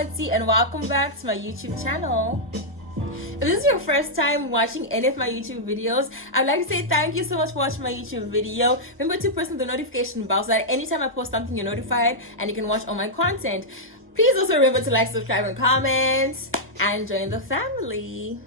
Motsi and welcome back to my YouTube channel. If this is your first time watching any of my YouTube videos, I'd like to say thank you so much for watching my YouTube video. Remember to press on the notification bell so that anytime I post something you're notified and you can watch all my content. Please also remember to like, subscribe, and comment and join the family.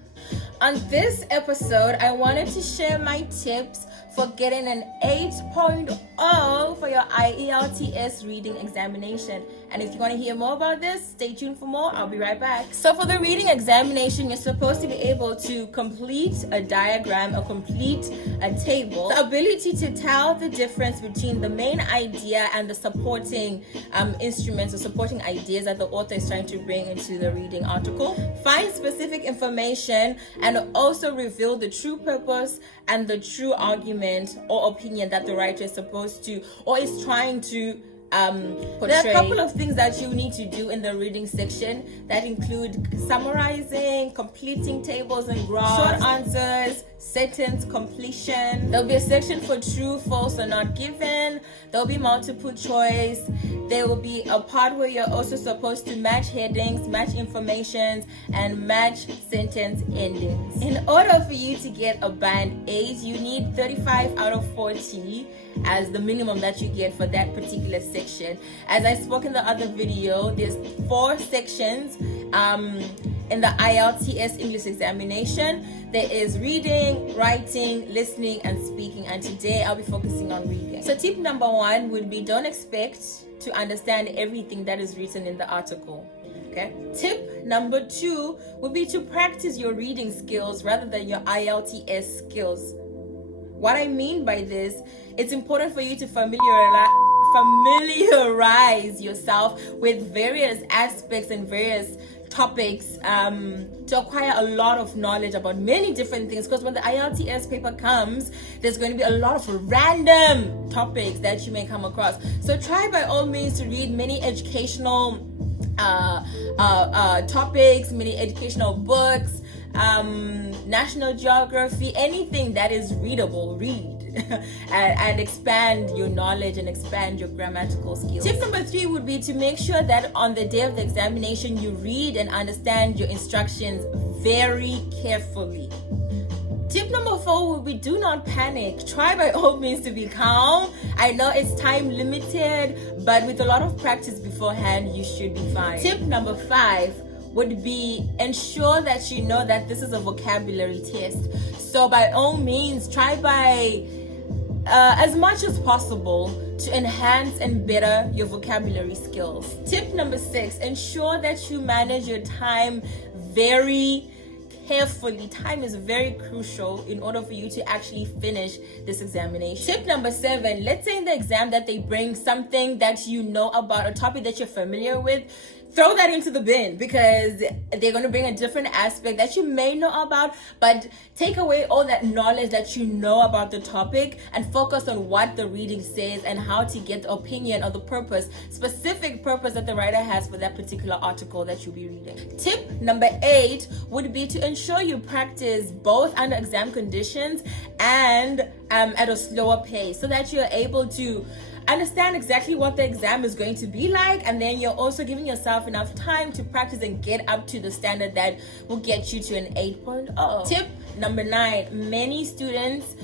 On this episode, I wanted to share my tips for getting an 8.0 for your IELTS reading examination. And if you want to hear more about this, stay tuned for more. I'll be right back. So for the reading examination, you're supposed to be able to complete a diagram or complete a table. The ability to tell the difference between the main idea and the supporting instruments or supporting ideas that the author is trying to bring into the reading article. Find specific information and also reveal the true purpose and the true argument or opinion that the writer is supposed to or is trying to portray. There are a couple of things that you need to do in the reading section that include summarizing, completing tables and graphs, short answers, sentence completion. There'll be a section for true, false, or not given. There'll be multiple choice. There will be a part where you're also supposed to match headings, match informations, and match sentence endings. In order for you to get a band 8, you need 35 out of 40 as the minimum that you get for that particular section. As I spoke in the other video, there's 4 sections in the IELTS English examination. There is reading, writing, listening, and speaking, and today I'll be focusing on reading. So tip number 1 would be don't expect to understand everything that is written in the article. Okay. Tip number 2 would be to practice your reading skills rather than your IELTS skills. What I mean by this, it's important for you to familiarize yourself with various aspects and various topics to acquire a lot of knowledge about many different things, because when the IELTS paper comes, there's going to be a lot of random topics that you may come across. So try by all means to read many educational topics, many educational books, National Geography, anything that is readable, read. and expand your knowledge and expand your grammatical skills. Tip number 3 would be to make sure that on the day of the examination you read and understand your instructions very carefully. Tip number 4 would be do not panic. Try by all means to be calm. I know it's time limited, but with a lot of practice beforehand, you should be fine. Tip number 5 would be ensure that you know that this is a vocabulary test. So by all means, try by as much as possible to enhance and better your vocabulary skills. Tip number 6, ensure that you manage your time very carefully. Time is very crucial in order for you to actually finish this examination. Tip number 7, let's say in the exam that they bring something that you know about, a topic that you're familiar with, throw that into the bin, because they're going to bring a different aspect that you may know about, but take away all that knowledge that you know about the topic and focus on what the reading says and how to get the opinion or the purpose, specific purpose that the writer has for that particular article that you'll be reading. Tip number 8 would be to ensure you practice both under exam conditions and at a slower pace, so that you're able to understand exactly what the exam is going to be like, and then you're also giving yourself enough time to practice and get up to the standard that will get you to an 8.0. Tip number 9, many students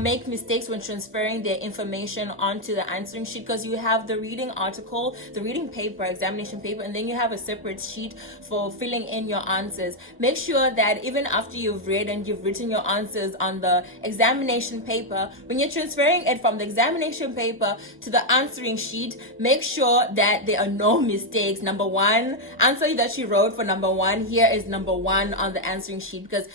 make mistakes when transferring their information onto the answering sheet, because you have the reading article, the reading paper, examination paper, and then you have a separate sheet for filling in your answers. Make sure that even after you've read and you've written your answers on the examination paper, when you're transferring it from the examination paper to the answering sheet, make sure that there are no mistakes. Number 1, answer that you wrote for number 1, here is number 1 on the answering sheet, because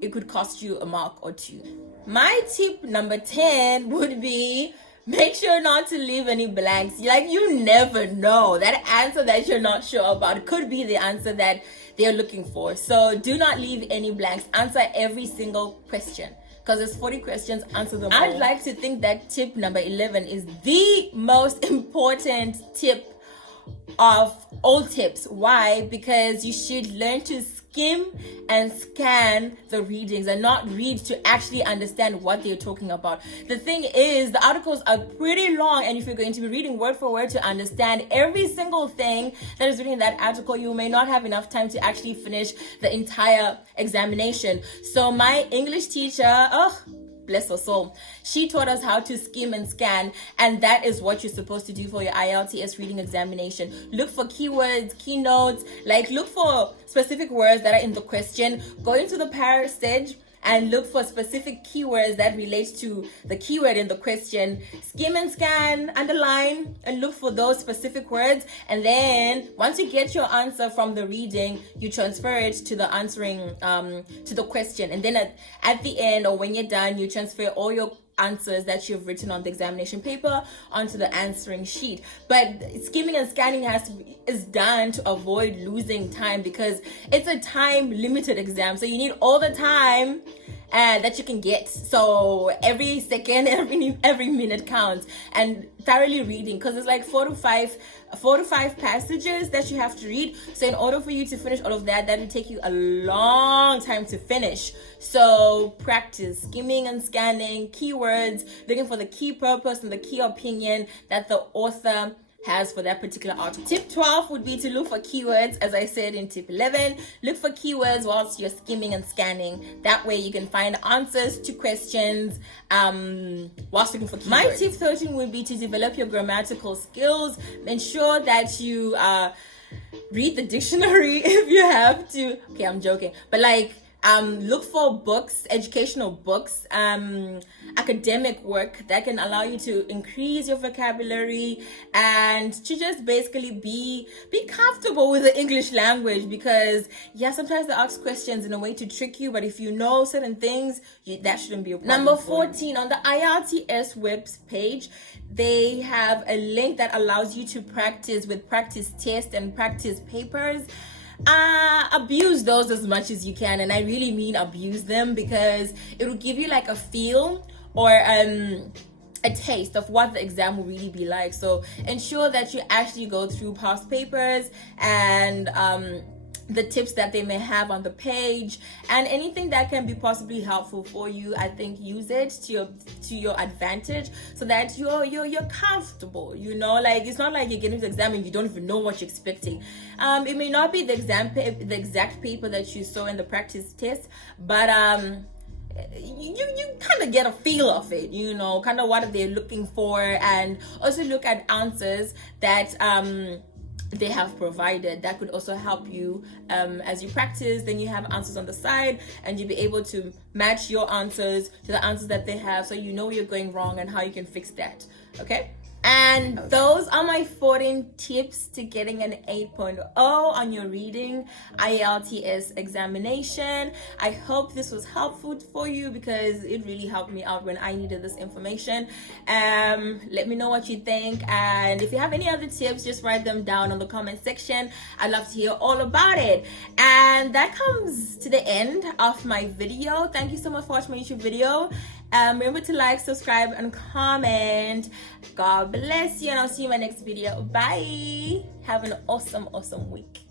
it could cost you a mark or 2. My tip number 10 would be make sure not to leave any blanks. Like, you never know, that answer that you're not sure about could be the answer that they're looking for. So do not leave any blanks. Answer every single question, because there's 40 questions, answer them all. I'd like to think that tip number 11 is the most important tip of all tips. Why? Because you should learn to skim and scan the readings and not read to actually understand what they're talking about. The thing is, the articles are pretty long, and if you're going to be reading word for word to understand every single thing that is written in that article, you may not have enough time to actually finish the entire examination. So my English teacher, bless her soul, she taught us how to skim and scan, and that is what you're supposed to do for your IELTS reading examination. Look for keywords, keynotes, like look for specific words that are in the question. Go into the passage and look for specific keywords that relate to the keyword in the question. Skim and scan, underline, and look for those specific words. And then once you get your answer from the reading, you transfer it to the answering, to the question. And then at the end, or when you're done, you transfer all your answers that you've written on the examination paper onto the answering sheet. But skimming and scanning is done to avoid losing time, because it's a time limited exam, so you need all the time that you can get. So every second, every minute counts. And thoroughly reading, because it's like four to five passages that you have to read. So in order for you to finish all of that will take you a long time to finish. So practice skimming and scanning, keywords, looking for the key purpose and the key opinion that the author has for that particular article. Tip 12 would be to look for keywords. As I said in tip 11, look for keywords whilst you're skimming and scanning. That way you can find answers to questions whilst looking for keywords. My tip 13 would be to develop your grammatical skills. Ensure that you read the dictionary if you have to. Okay, I'm joking. But look for books, educational books, academic work that can allow you to increase your vocabulary and to just basically be comfortable with the English language, because sometimes they ask questions in a way to trick you, but if you know certain things, that shouldn't be a problem. Number 14, on the IELTS web page, they have a link that allows you to practice with practice tests and practice papers. Abuse those as much as you can, and I really mean abuse them, because it will give you like a feel or a taste of what the exam will really be like. So ensure that you actually go through past papers and the tips that they may have on the page, and anything that can be possibly helpful for you. I think use it to your advantage, so that you're comfortable. It's not like you're getting to the exam and you don't even know what you're expecting. It may not be the exact paper that you saw in the practice test, but you kind of get a feel of it, kind of what they're looking for, and also look at answers that they have provided. That could also help you as you practice. Then you have answers on the side, and you'll be able to match your answers to the answers that they have, so you know where you're going wrong and how you can fix that. Okay? And those are my 14 tips to getting an 8.0 on your reading IELTS examination. I hope this was helpful for you, because it really helped me out when I needed this information. Let me know what you think, and if you have any other tips, just write them down on the comment section. I'd love to hear all about it. And that comes to the end of my video. Thank you so much for watching my YouTube video. Remember to like, subscribe, and comment. God bless you, and I'll see you in my next video. Bye. Have an awesome week.